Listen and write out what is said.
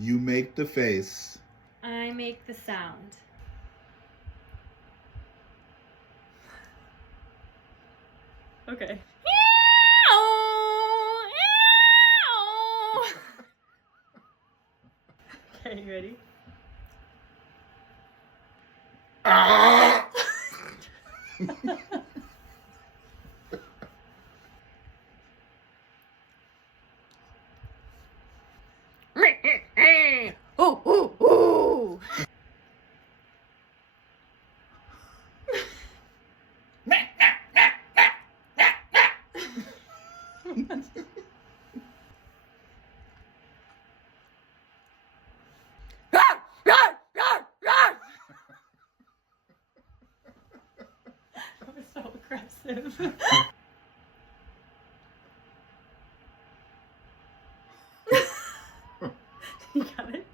You make the face. I make the sound. Okay. Okay, you ready? Ah! Ooh, ooh, ooh. That was so aggressive. You got it?